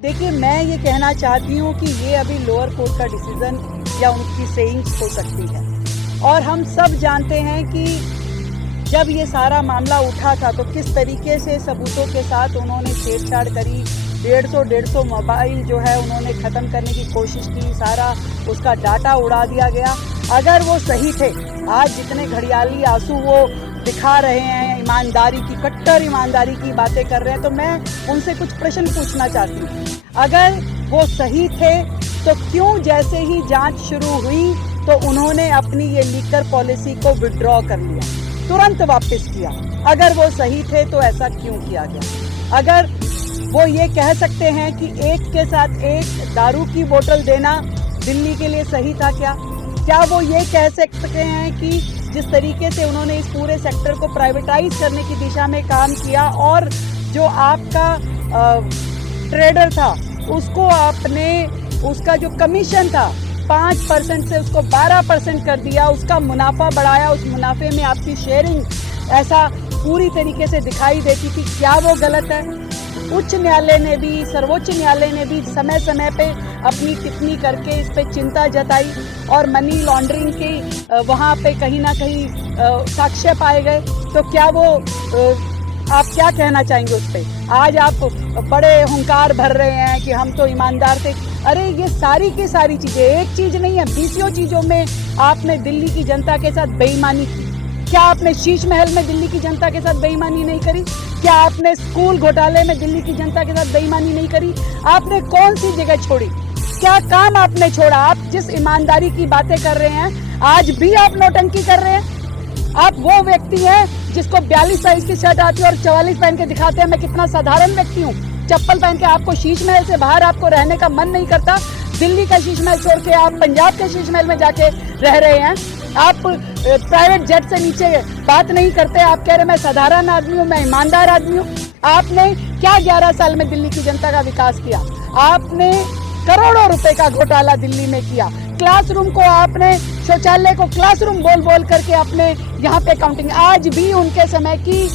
देखिए, मैं ये कहना चाहती हूँ कि ये अभी लोअर कोर्ट का डिसीजन या उनकी सेइंग्स हो सकती है, और हम सब जानते हैं कि जब ये सारा मामला उठा था तो किस तरीके से सबूतों के साथ उन्होंने छेड़छाड़ करी। 150 मोबाइल जो है उन्होंने ख़त्म करने की कोशिश की, सारा उसका डाटा उड़ा दिया गया। अगर वो सही थे, आज जितने घड़ियाली आंसू वो दिखा रहे हैं, ईमानदारी की, कट्टर ईमानदारी की बातें कर रहे हैं, तो मैं उनसे कुछ प्रश्न पूछना चाहती हूँ। अगर वो सही थे तो क्यों जैसे ही जांच शुरू हुई तो उन्होंने अपनी ये लीकर पॉलिसी को विड्रॉ कर लिया, तुरंत वापस किया? अगर वो सही थे तो ऐसा क्यों किया गया? अगर वो ये कह सकते हैं कि एक के साथ एक दारू की बोतल देना दिल्ली के लिए सही था क्या वो ये कह सकते हैं कि जिस तरीके से उन्होंने इस पूरे सेक्टर को प्राइवेटाइज करने की दिशा में काम किया और जो आपका ट्रेडर था उसको आपने, उसका जो कमीशन था 5% से उसको 12% कर दिया, उसका मुनाफा बढ़ाया, उस मुनाफे में आपकी शेयरिंग ऐसा पूरी तरीके से दिखाई देती थी? क्या वो गलत है? उच्च न्यायालय ने भी, सर्वोच्च न्यायालय ने भी समय समय पे अपनी टिप्पणी करके इस पे चिंता जताई और मनी लॉन्ड्रिंग की वहाँ पे कहीं ना कहीं साक्ष्य पाए गए। तो क्या वो आप क्या कहना चाहेंगे उस पर? आज आप बड़े हुंकार भर रहे हैं कि हम तो ईमानदार थे। अरे ये सारी की सारी चीजें, एक चीज नहीं है, 20 चीजों में आपने दिल्ली की जनता के साथ बेईमानी की। क्या आपने शीश महल में दिल्ली की जनता के साथ बेईमानी नहीं करी? क्या आपने स्कूल घोटाले में दिल्ली की जनता के साथ बेईमानी नहीं करी? आपने कौन सी जगह छोड़ी? क्या काम आपने छोड़ा? आप जिस ईमानदारी की बातें कर रहे हैं, आज भी आप नौटंकी कर रहे हैं। आप वो व्यक्ति हैं जिसको 42 साइज की शर्ट आती है और 44 पहन के दिखाते हैं मैं कितना साधारण व्यक्ति हूँ। चप्पल पहन के आपको शीश महल से बाहर आपको रहने का मन नहीं करता। दिल्ली का शीश महल छोड़ के आप पंजाब के शीश महल में जाके रह रहे हैं। आप प्राइवेट जेट से नीचे बात नहीं करते। आप कह रहे मैं साधारण आदमी हूँ, मैं ईमानदार आदमी हूँ। आपने क्या 11 साल में दिल्ली की जनता का विकास किया? आपने करोड़ों रुपए का घोटाला दिल्ली में किया। क्लासरूम को आपने, शौचालय को क्लासरूम बोल बोल करके अपने यहाँ पे काउंटिंग। आज भी उनके समय की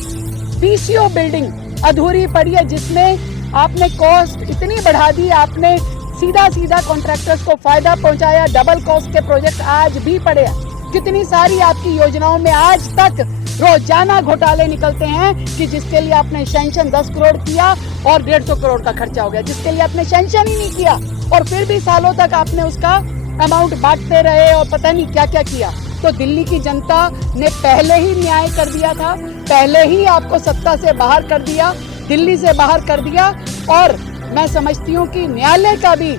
पीसीओ बिल्डिंग अधूरी पड़ी है जिसमें आपने कॉस्ट इतनी बढ़ा दी, आपने सीधा सीधा कॉन्ट्रैक्टर्स को फायदा पहुंचाया। डबल कॉस्ट के प्रोजेक्ट आज भी पड़े हैं। कितनी सारी आपकी योजनाओं में आज तक रोजाना घोटाले निकलते हैं कि जिसके लिए आपने सैंक्शन 10 करोड़ किया और 150 करोड़ का खर्चा हो गया, जिसके लिए आपने सैंक्शन ही नहीं किया और फिर भी सालों तक आपने उसका अमाउंट बांटते रहे और पता नहीं क्या क्या किया। तो दिल्ली की जनता ने पहले ही न्याय कर दिया था, पहले ही आपको सत्ता से बाहर कर दिया, दिल्ली से बाहर कर दिया। और मैं समझती हूँ कि न्यायालय का भी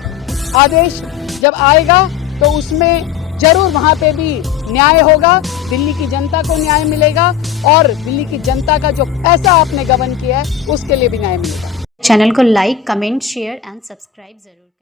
आदेश जब आएगा तो उसमें जरूर वहाँ पे भी न्याय होगा, दिल्ली की जनता को न्याय मिलेगा और दिल्ली की जनता का जो पैसा आपने गबन किया है उसके लिए भी न्याय मिलेगा। चैनल को like, comment, share and subscribe जरूर।